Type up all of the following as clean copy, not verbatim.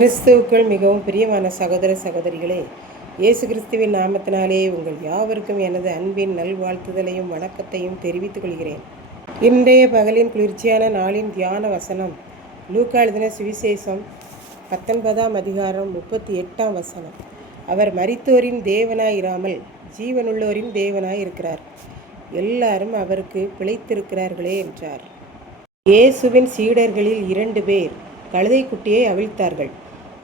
கிறிஸ்துவுக்குள் மிகவும் பிரியமான சகோதர சகோதரிகளே, இயேசு கிறிஸ்துவின் நாமத்தினாலே உங்கள் யாவருக்கும் எனது அன்பின் நல்வாழ்த்துதலையும் வணக்கத்தையும் தெரிவித்துக் கொள்கிறேன். இன்றைய பகலின் குளிர்ச்சியான நாளின் தியான வசனம் லூக்கா எழுதின சுவிசேஷம் 19ஆம் அதிகாரம் 38ஆம் வசனம். அவர் மரித்தோரின் தேவனாயிராமல் ஜீவனுள்ளோரின் தேவனாயிருக்கிறார். எல்லாரும் அவருக்கு பிழைத்திருக்கிறார்களே என்றார். இயேசுவின் சீடர்களில் 2 பேர் கழுதை குட்டியை அவிழ்த்தார்கள்.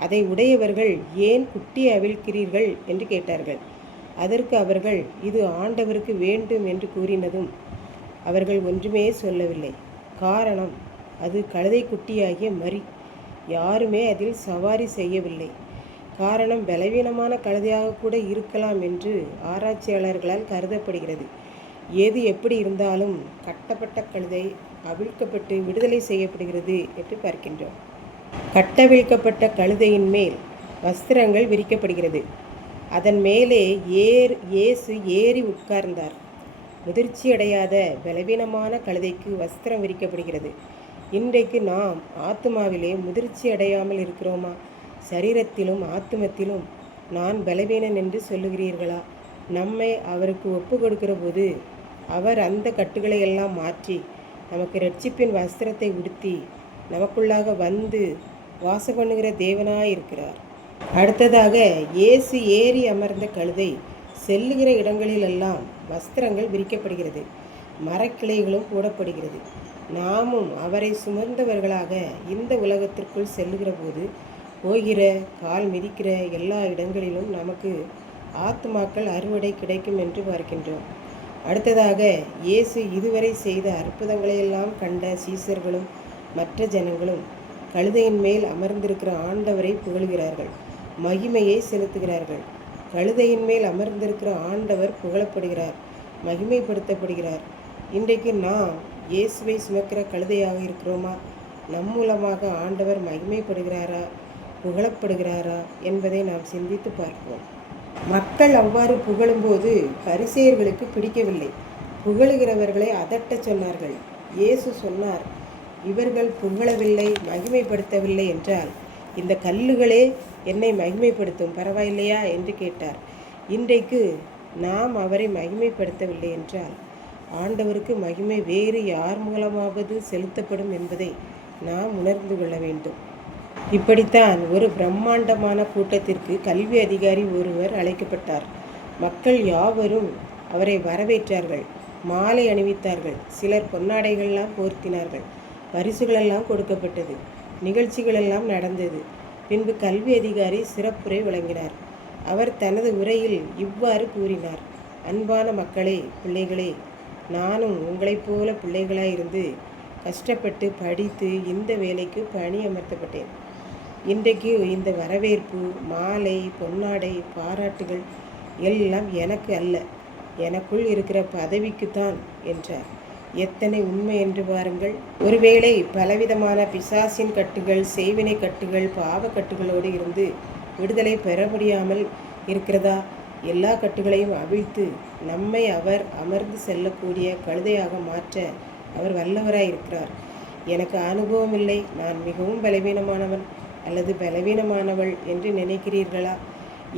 அதை உடையவர்கள், ஏன் குட்டியை அவிழ்க்கிறீர்கள் என்று கேட்டார்கள். அதற்கு அவர்கள், இது ஆண்டவருக்கு வேண்டும் என்று கூறினதும் அவர்கள் ஒன்றுமே சொல்லவில்லை. காரணம், அது கழுதை குட்டியாகிய மரி. யாருமே அதில் சவாரி செய்யவில்லை. காரணம், பலவீனமான கழுதையாக கூட இருக்கலாம் என்று ஆராய்ச்சியாளர்களால் கருதப்படுகிறது. எது எப்படி இருந்தாலும் கட்டப்பட்ட கழுதை அவிழ்க்கப்பட்டு விடுதலை செய்யப்படுகிறது என்று பார்க்கின்றோம். கட்டவிழ்க்கப்பட்ட கழுதையின் மேல் வஸ்திரங்கள் விரிக்கப்படுகிறது. அதன் மேலே இயேசு ஏறி உட்கார்ந்தார். முதிர்ச்சியடையாத பலவீனமான கழுதைக்கு வஸ்திரம் விரிக்கப்படுகிறது. இன்றைக்கு நாம் ஆத்துமாவிலே முதிர்ச்சி அடையாமல் இருக்கிறோமா? சரீரத்திலும் ஆத்துமத்திலும் நான் பலவீனன் என்று சொல்லுகிறீர்களா? நம்மை அவருக்கு ஒப்பு கொடுக்கிற போது அவர் அந்த கட்டுகளை எல்லாம் மாற்றி நமக்கு இரட்சிப்பின் வஸ்திரத்தை உடுத்தி நமக்குள்ளாக வந்து வாசம் பண்ணுகிற தேவனாயிருக்கிறார். அடுத்ததாக, இயேசு ஏறி அமர்ந்த கழுதை செல்லுகிற இடங்களிலெல்லாம் வஸ்திரங்கள் விரிக்கப்படுகிறது. மரக்கிளைகளும் போடப்படுகிறது. நாமும் அவரை சுமந்தவர்களாக இந்த உலகத்திற்குள் செல்லுகிற போது போகிற கால் மிதிக்கிற எல்லா இடங்களிலும் நமக்கு ஆத்துமாக்கள் அறுவடை கிடைக்கும் என்று பார்க்கின்றோம். அடுத்ததாக, இயேசு இதுவரை செய்த அற்புதங்களையெல்லாம் கண்ட சீசர்களும் மற்ற ஜனங்களும் கழுதையின் மேல் அமர்ந்திருக்கிற ஆண்டவரை புகழ்கிறார்கள், மகிமையை செலுத்துகிறார்கள். கழுதையின் மேல் அமர்ந்திருக்கிற ஆண்டவர் புகழப்படுகிறார், மகிமைப்படுத்தப்படுகிறார். இன்றைக்கு நாம் இயேசுவை சுமக்கிற கழுதையாக இருக்கிறோமா? நம் மூலமாக ஆண்டவர் மகிமைப்படுகிறாரா, புகழப்படுகிறாரா என்பதை நாம் சிந்தித்து பார்ப்போம். மக்கள் அவ்வாறு புகழும்போது பரிசேயர்களுக்கு பிடிக்கவில்லை. புகழுகிறவர்களை அதட்டச் சொன்னார்கள். இயேசு சொன்னார், இவர்கள் புகழவில்லை, மகிமைப்படுத்தவில்லை என்றால் இந்த கல்லுகளே என்னை மகிமைப்படுத்தும், பரவாயில்லையா என்று கேட்டார். இன்றைக்கு நாம் அவரை மகிமைப்படுத்தவில்லை என்றால் ஆண்டவருக்கு மகிமை வேறு யார் மூலமாவது செலுத்தப்படும் என்பதை நாம் உணர்ந்து கொள்ள வேண்டும். இப்படித்தான் ஒரு பிரம்மாண்டமான கூட்டத்திற்கு கல்வி அதிகாரி ஒருவர் அழைக்கப்பட்டார். மக்கள் யாவரும் அவரை வரவேற்றார்கள், மாலை அணிவித்தார்கள், சிலர் பொன்னாடைகள்லாம் போர்த்தினார்கள், பரிசுகளெல்லாம் கொடுக்கப்பட்டது, நிகழ்ச்சிகளெல்லாம் நடந்தது. பின்பு கல்வி அதிகாரி சிறப்புரை வழங்கினார். அவர் தனது உரையில் இவ்வாறு கூறினார், அன்பான மக்களே, பிள்ளைகளே, நானும் உங்களைப் போல பிள்ளைகளாயிருந்து கஷ்டப்பட்டு படித்து இந்த வேலைக்கு பணி அமர்த்தப்பட்டேன். இன்றைக்கு இந்த வரவேற்பு, மாலை, பொன்னாடை, பாராட்டுகள் எல்லாம் எனக்கு அல்ல, எனக்குள் இருக்கிற பதவிக்குத்தான் என்றார். எத்தனை உண்மை என்று பாருங்கள். ஒருவேளை பலவிதமான பிசாசின் கட்டுகள், செய்வினை கட்டுகள், பாவக்கட்டுகளோடு இருந்து விடுதலை பெற முடியாமல் இருக்கிறதா? எல்லா கட்டுகளையும் அவிழ்த்து நம்மை அவர் அமர்ந்து செல்லக்கூடிய கழுதையாக மாற்ற அவர் வல்லவராயிருக்கிறார். எனக்கு அனுபவம் இல்லை, நான் மிகவும் பலவீனமானவன் அல்லது பலவீனமானவள் என்று நினைக்கிறீர்களா?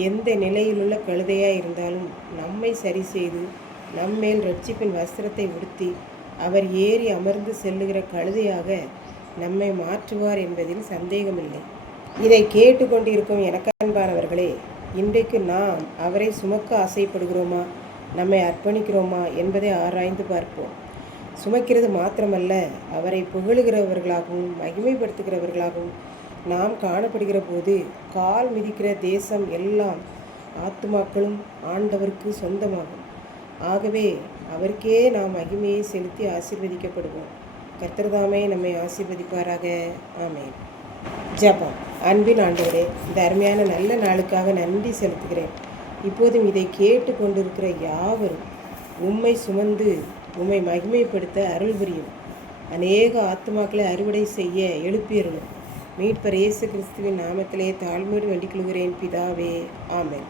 எந்த நிலையிலுள்ள கழுதையாக இருந்தாலும் நம்மை சரி செய்து நம்மேல் இரட்சிப்பின் வஸ்திரத்தை உடுத்தி அவர் ஏறி அமர்ந்து செல்லுகிற கழுதையாக நம்மை மாற்றுவார் என்பதில் சந்தேகமில்லை. இதை கேட்டுக்கொண்டிருக்கும் எனக்கு அன்பானவர்களே, இன்றைக்கு நாம் அவரை சுமக்க ஆசைப்படுகிறோமா, நம்மை அர்ப்பணிக்கிறோமா என்பதை ஆராய்ந்து பார்ப்போம். சுமக்கிறது மாத்திரமல்ல, அவரை புகழுகிறவர்களாகவும் மகிமைப்படுத்துகிறவர்களாகவும் நாம் காணப்படுகிற போது கால் மிதிக்கிற தேசம் எல்லாம் ஆத்துமாக்களும் ஆண்டவருக்கு சொந்தமாகும். ஆகவே அவருக்கே நாம் மகிமையை செலுத்தி ஆசீர்வதிக்கப்படுவோம். கர்த்தர்தாமே நம்மை ஆசீர்வதிப்பாராக. ஆமென். ஜெபம். அன்பின் ஆண்டவரே, இந்த அருமையான நல்ல நாளுக்காக நன்றி செலுத்துகிறேன். இப்போதும் இதை கேட்டு கொண்டிருக்கிற யாவரும் உம்மை சுமந்து உம்மை மகிமைப்படுத்த அருள் புரியும். அநேக ஆத்துமாக்களை அறுவடை செய்ய எழுப்பியருளும். மீட்பர் இயேசு கிறிஸ்துவின் நாமத்திலே தாழ்மையோடு வேண்டிக் கொள்கிறேன் பிதாவே. ஆமென்.